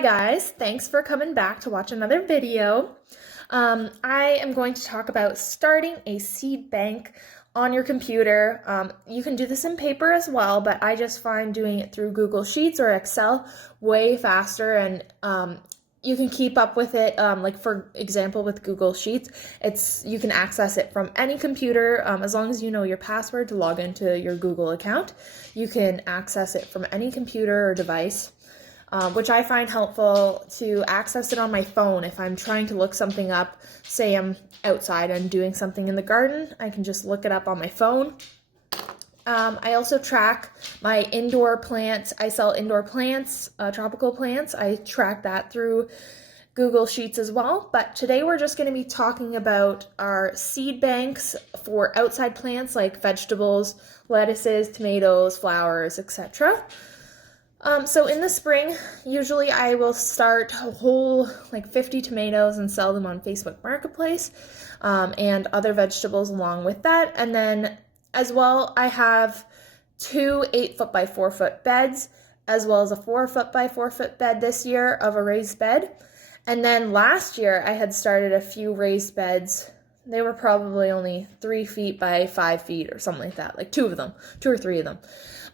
Hi guys, thanks for coming back to watch another video. I am going to talk about starting a seed bank on your computer. You can do this in paper as well, but I just find doing it through Google Sheets or Excel way faster, and you can keep up with it. Like for example, with Google Sheets, you can access it from any computer as long as you know your password to log into your Google account. You can access it from any computer or device. Which I find helpful to access it on my phone if I'm trying to look something up. Say I'm outside and doing something in the garden, I can just look it up on my phone. I also track my indoor plants. I sell indoor plants, tropical plants. I track that through Google Sheets as well. But today we're just going to be talking about our seed banks for outside plants like vegetables, lettuces, tomatoes, flowers, etc. So in the spring, usually I will start a whole 50 tomatoes and sell them on Facebook Marketplace, and other vegetables along with that. And then as well, I have 2 8-foot by 4-foot beds, as well as a 4-foot by 4-foot bed this year of a raised bed. And then last year I had started a few raised beds. They were probably only 3 feet by 5 feet or something like that, like 2 or 3 of them.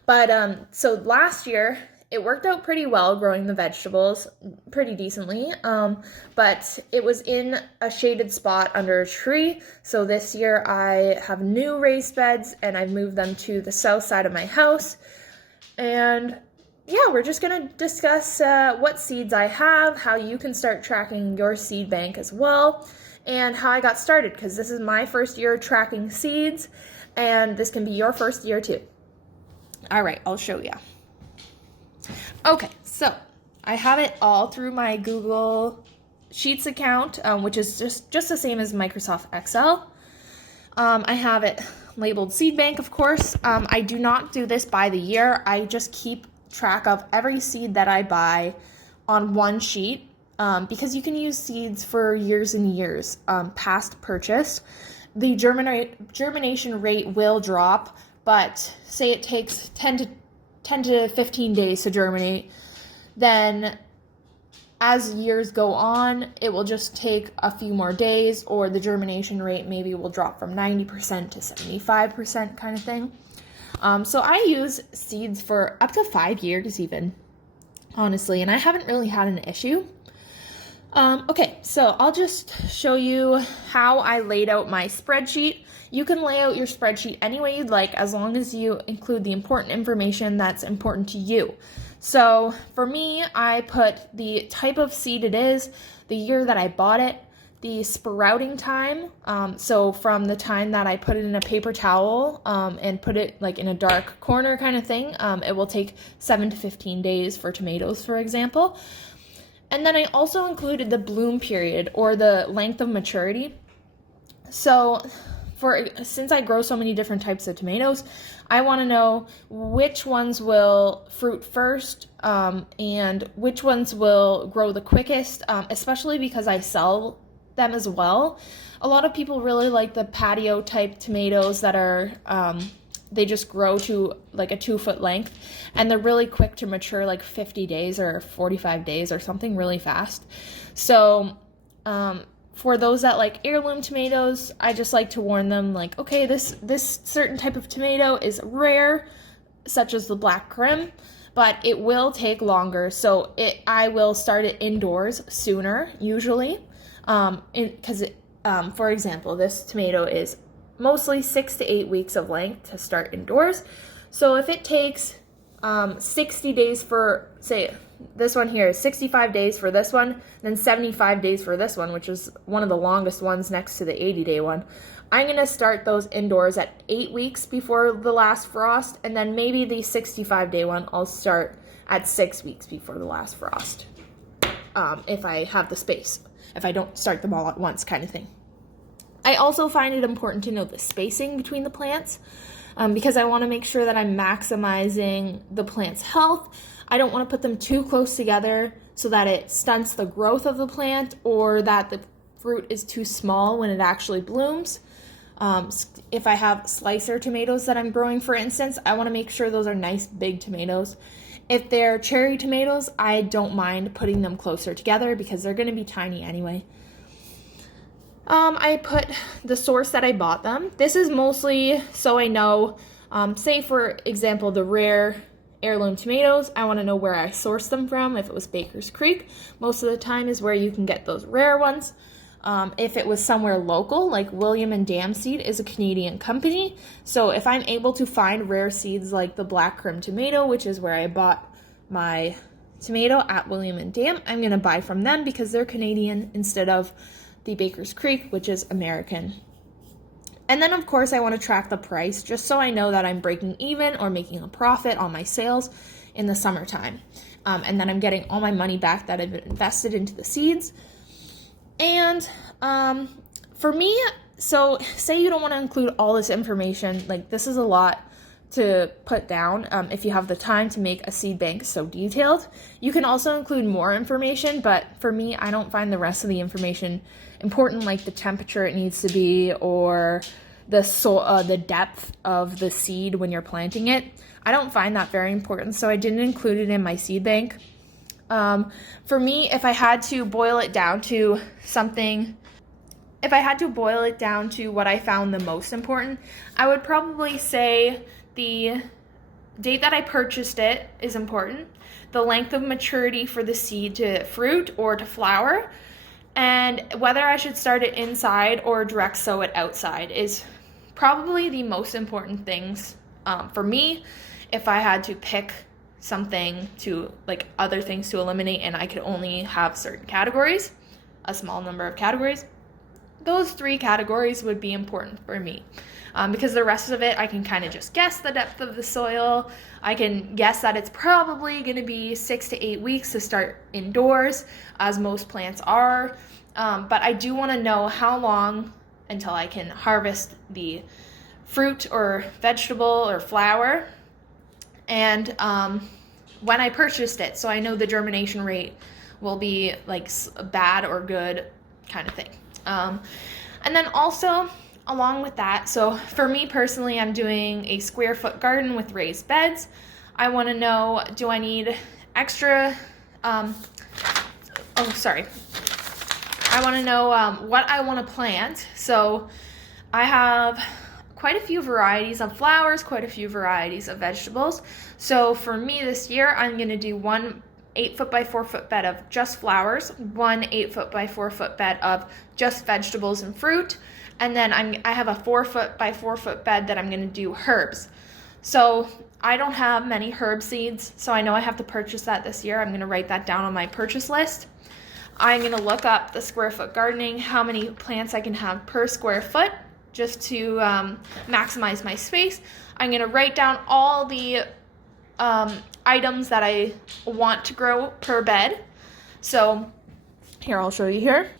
But so last year, it worked out pretty well growing the vegetables pretty decently, but it was in a shaded spot under a tree. So this year I have new raised beds and I've moved them to the south side of my house. And yeah, we're just going to discuss what seeds I have, how you can start tracking your seed bank as well, and how I got started, because this is my first year tracking seeds and this can be your first year too. All right, I'll show you. Okay, so I have it all through my Google Sheets account, which is just the same as Microsoft Excel. I have it labeled Seed Bank, of course. I do not do this by the year. I just keep track of every seed that I buy on one sheet, because you can use seeds for years and years past purchase. The germination rate will drop, but say it takes 10 to 15 days to germinate, then as years go on, it will just take a few more days, or the germination rate maybe will drop from 90% to 75% kind of thing. So I use seeds for up to 5 years even, honestly, and I haven't really had an issue. Okay, so I'll just show you how I laid out my spreadsheet. You can lay out your spreadsheet any way you'd like, as long as you include the important information that's important to you. So for me, I put the type of seed it is, the year that I bought it, the sprouting time, so from the time that I put it in a paper towel and put it in a dark corner kind of thing, it will take 7 to 15 days for tomatoes, for example. And then I also included the bloom period, or the length of maturity. So since I grow so many different types of tomatoes, I want to know which ones will fruit first, and which ones will grow the quickest, especially because I sell them as well. A lot of people really like the patio type tomatoes that are, they just grow to a 2-foot length, and they're really quick to mature, 50 days or 45 days or something really fast. So for those that like heirloom tomatoes, I just like to warn them, okay, this certain type of tomato is rare, such as the black Krim, but it will take longer. So I will start it indoors sooner, usually, because for example, this tomato is mostly 6 to 8 weeks of length to start indoors. So if it takes 60 days for, say, this one here is 65 days for this one, then 75 days for this one, which is one of the longest ones next to the 80-day one, I'm going to start those indoors at 8 weeks before the last frost, and then maybe the 65-day one I'll start at 6 weeks before the last frost, if I have the space, if I don't start them all at once kind of thing. I also find it important to know the spacing between the plants, because I want to make sure that I'm maximizing the plant's health. I don't want to put them too close together so that it stunts the growth of the plant, or that the fruit is too small when it actually blooms. If I have slicer tomatoes that I'm growing, for instance, I want to make sure those are nice big tomatoes. If they're cherry tomatoes, I don't mind putting them closer together because they're going to be tiny anyway. I put the source that I bought them. This is mostly so I know, say for example, the rare heirloom tomatoes, I want to know where I sourced them from. If it was Baker's Creek, most of the time is where you can get those rare ones. If it was somewhere local, like William and Dam Seed is a Canadian company, so if I'm able to find rare seeds like the black currant tomato, which is where I bought my tomato at William and Dam, I'm going to buy from them because they're Canadian instead of the Baker's Creek, which is American. And then of course I want to track the price just so I know that I'm breaking even or making a profit on my sales in the summertime. And then I'm getting all my money back that I've invested into the seeds. And for me, so say you don't want to include all this information, like this is a lot to put down if you have the time to make a seed bank so detailed. You can also include more information, but for me, I don't find the rest of the information important, like the temperature it needs to be or the depth of the seed when you're planting it. I don't find that very important, so I didn't include it in my seed bank. For me, if I had to boil it down to what I found the most important, I would probably say the date that I purchased it is important, the length of maturity for the seed to fruit or to flower, and whether I should start it inside or direct sow it outside is probably the most important things for me. If I had to pick something to, like, other things to eliminate and I could only have certain categories, a small number of categories, those 3 categories would be important for me. Because the rest of it, I can kind of just guess the depth of the soil. I can guess that it's probably going to be 6 to 8 weeks to start indoors, as most plants are. But I do want to know how long until I can harvest the fruit or vegetable or flower. And when I purchased it, so I know the germination rate will be like bad or good kind of thing. And then also, along with that, so for me personally, I'm doing a square foot garden with raised beds. I want to know, do I need extra, I want to know what I want to plant. So I have quite a few varieties of flowers, quite a few varieties of vegetables. So for me this year, I'm going to do one 8-foot by 4-foot bed of just flowers, one 8-foot by 4-foot bed of just vegetables and fruit, and then I have a 4-foot by 4-foot bed that I'm going to do herbs. So I don't have many herb seeds, so I know I have to purchase that this year. I'm going to write that down on my purchase list. I'm going to look up the square foot gardening, how many plants I can have per square foot, just to maximize my space. I'm going to write down all the items that I want to grow per bed. So here, I'll show you here.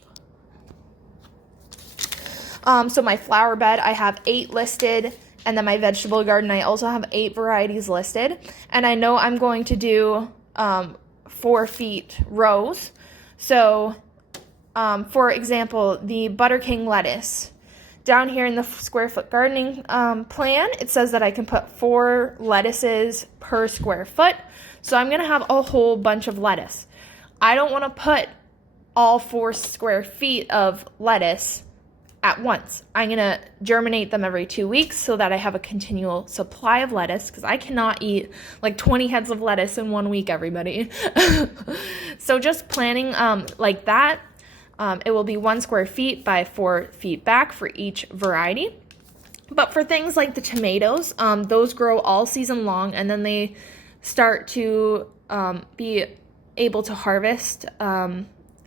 So my flower bed, I have 8 listed, and then my vegetable garden, I also have 8 varieties listed. And I know I'm going to do 4 feet rows. So for example, the Butter King lettuce, down here in the square foot gardening plan, it says that I can put 4 lettuces per square foot. So I'm going to have a whole bunch of lettuce. I don't want to put all 4 square feet of lettuce at once. I'm going to germinate them every 2 weeks so that I have a continual supply of lettuce, because I cannot eat like 20 heads of lettuce in 1 week, everybody. So just planning like that. It will be 1 square feet by 4 feet back for each variety. But for things like the tomatoes, those grow all season long, and then they start to be able to harvest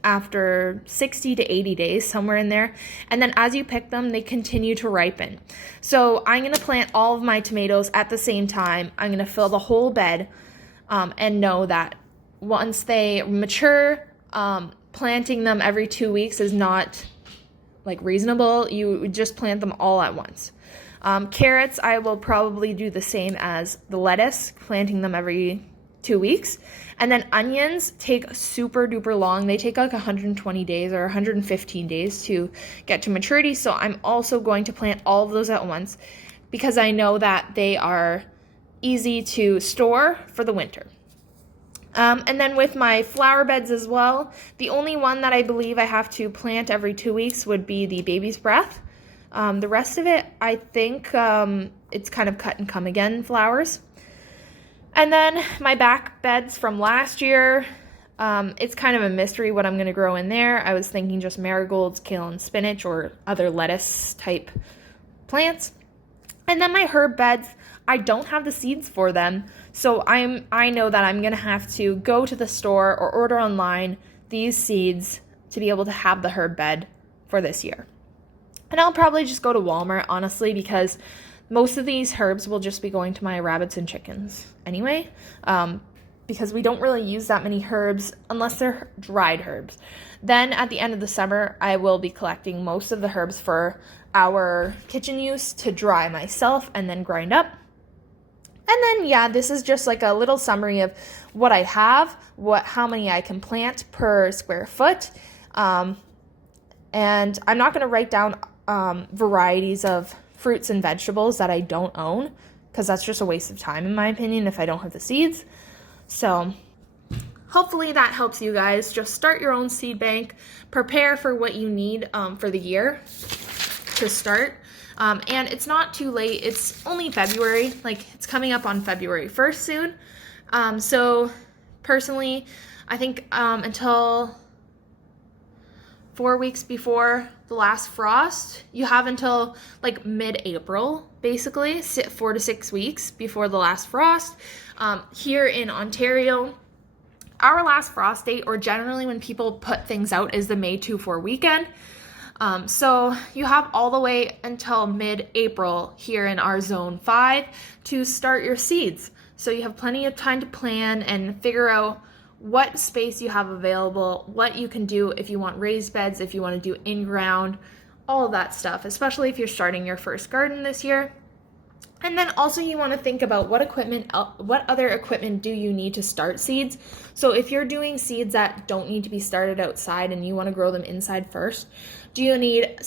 after 60 to 80 days, somewhere in there. And then as you pick them, they continue to ripen. So I'm going to plant all of my tomatoes at the same time. I'm going to fill the whole bed and know that once they mature, planting them every 2 weeks is not like reasonable. You just plant them all at once. Carrots, I will probably do the same as the lettuce, planting them every 2 weeks. And then onions take super duper long. They take like 120 days or 115 days to get to maturity. So I'm also going to plant all of those at once because I know that they are easy to store for the winter. And then with my flower beds as well, the only one that I believe I have to plant every 2 weeks would be the baby's breath. The rest of it, I think it's kind of cut and come again flowers. And then my back beds from last year, it's kind of a mystery what I'm going to grow in there. I was thinking just marigolds, kale, and spinach, or other lettuce type plants. And then my herb beds, I don't have the seeds for them, so I know that I'm going to have to go to the store or order online these seeds to be able to have the herb bed for this year. And I'll probably just go to Walmart, honestly, because most of these herbs will just be going to my rabbits and chickens anyway, because we don't really use that many herbs unless they're dried herbs. Then at the end of the summer, I will be collecting most of the herbs for our kitchen use to dry myself and then grind up. And then, yeah, this is just like a little summary of what I have, how many I can plant per square foot. And I'm not going to write down varieties of fruits and vegetables that I don't own, because that's just a waste of time, in my opinion, if I don't have the seeds. So hopefully that helps you guys. Just start your own seed bank, prepare for what you need for the year to start. And it's not too late. It's only February. Like, it's coming up on February 1st soon. So personally, I think until 4 weeks before the last frost, you have until like mid-April, basically 4 to 6 weeks before the last frost. Here in Ontario, our last frost date, or generally when people put things out, is the May 2-4 weekend. So you have all the way until mid-April here in our zone 5 to start your seeds. So you have plenty of time to plan and figure out what space you have available, what you can do if you want raised beds, if you want to do in-ground, all of that stuff, especially if you're starting your first garden this year. And then also you want to think about what other equipment do you need to start seeds. So if you're doing seeds that don't need to be started outside and you want to grow them inside first, do you need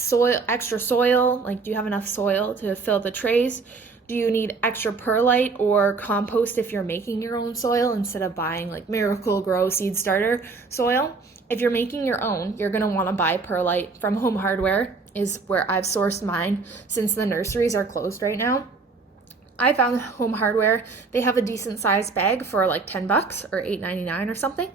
extra soil? Like, do you have enough soil to fill the trays? Do you need extra perlite or compost if you're making your own soil instead of buying like Miracle Grow seed starter soil? If you're making your own, you're going to want to buy perlite from Home Hardware, is where I've sourced mine since the nurseries are closed right now. I found Home Hardware, they have a decent sized bag for like $10 or $8.99 or something.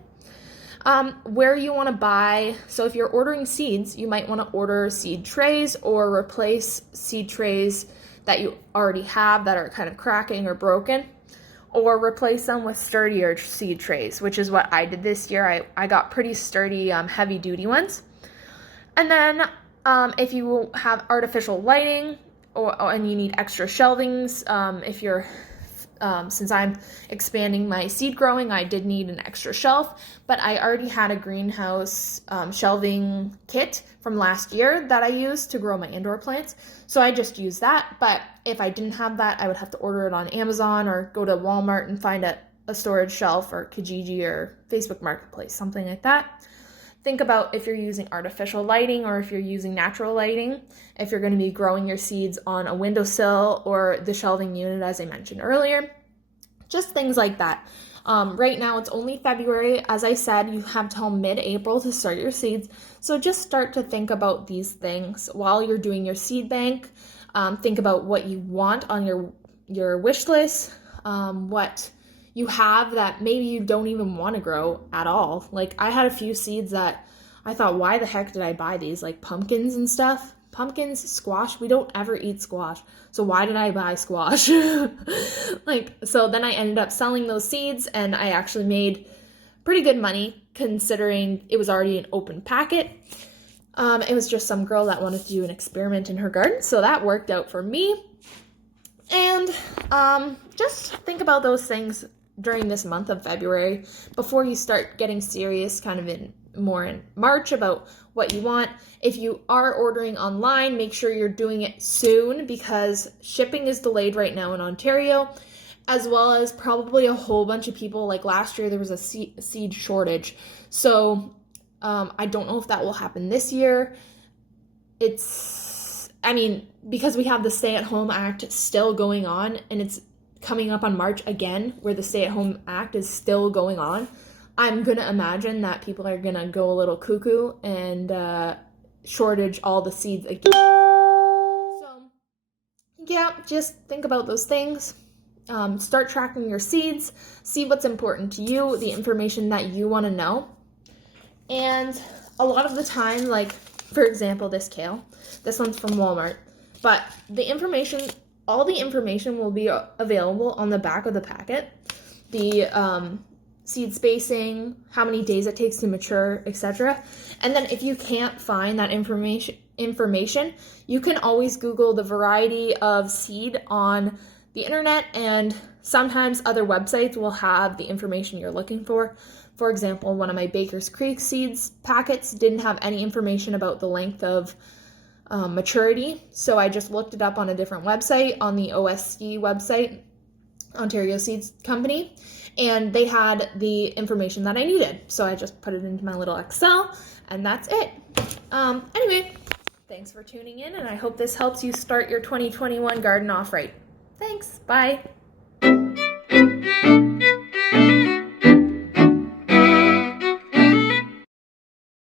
Where you want to buy, so if you're ordering seeds, you might want to order seed trays or replace seed trays that you already have that are kind of cracking or broken, or replace them with sturdier seed trays, which is what I did this year. I got pretty sturdy, heavy duty ones. And then if you have artificial lighting and you need extra shelvings, if you're since I'm expanding my seed growing, I did need an extra shelf, but I already had a greenhouse shelving kit from last year that I used to grow my indoor plants, so I just used that. But if I didn't have that, I would have to order it on Amazon or go to Walmart and find a storage shelf, or Kijiji or Facebook Marketplace, something like that. Think about if you're using artificial lighting or if you're using natural lighting, if you're going to be growing your seeds on a windowsill or the shelving unit, as I mentioned earlier. Just things like that. Right now, it's only February. As I said, you have till mid-April to start your seeds. So just start to think about these things while you're doing your seed bank. Think about what you want on your wish list, what you have that maybe you don't even want to grow at all. Like, I had a few seeds that I thought, why the heck did I buy these? Like pumpkins and stuff. Pumpkins, squash, we don't ever eat squash. So why did I buy squash? So then I ended up selling those seeds, and I actually made pretty good money considering it was already an open packet. It was just some girl that wanted to do an experiment in her garden, so that worked out for me. And just think about those things during this month of February before you start getting serious kind of in March about what you want. If you are ordering online, make sure you're doing it soon, because shipping is delayed right now in Ontario, as well as probably a whole bunch of people. Like last year there was a seed shortage, so I don't know if that will happen this year. Because we have the Stay at Home Act still going on, and it's coming up on March again, where the Stay-at-Home Act is still going on, I'm going to imagine that people are going to go a little cuckoo and shortage all the seeds again. So, yeah, just think about those things. Start tracking your seeds, see what's important to you, the information that you want to know. And a lot of the time, like, for example, this kale, this one's from Walmart, but all the information will be available on the back of the packet. The seed spacing, how many days it takes to mature, etc. And then if you can't find that information, you can always Google the variety of seed on the internet, and sometimes other websites will have the information you're looking for. For example, one of my Baker's Creek seeds packets didn't have any information about the length of maturity, so I just looked it up on a different website, on the OSC website, Ontario Seeds Company, and they had the information that I needed. So I just put it into my little Excel, and that's it. Anyway, thanks for tuning in, and I hope this helps you start your 2021 garden off right. Thanks. Bye.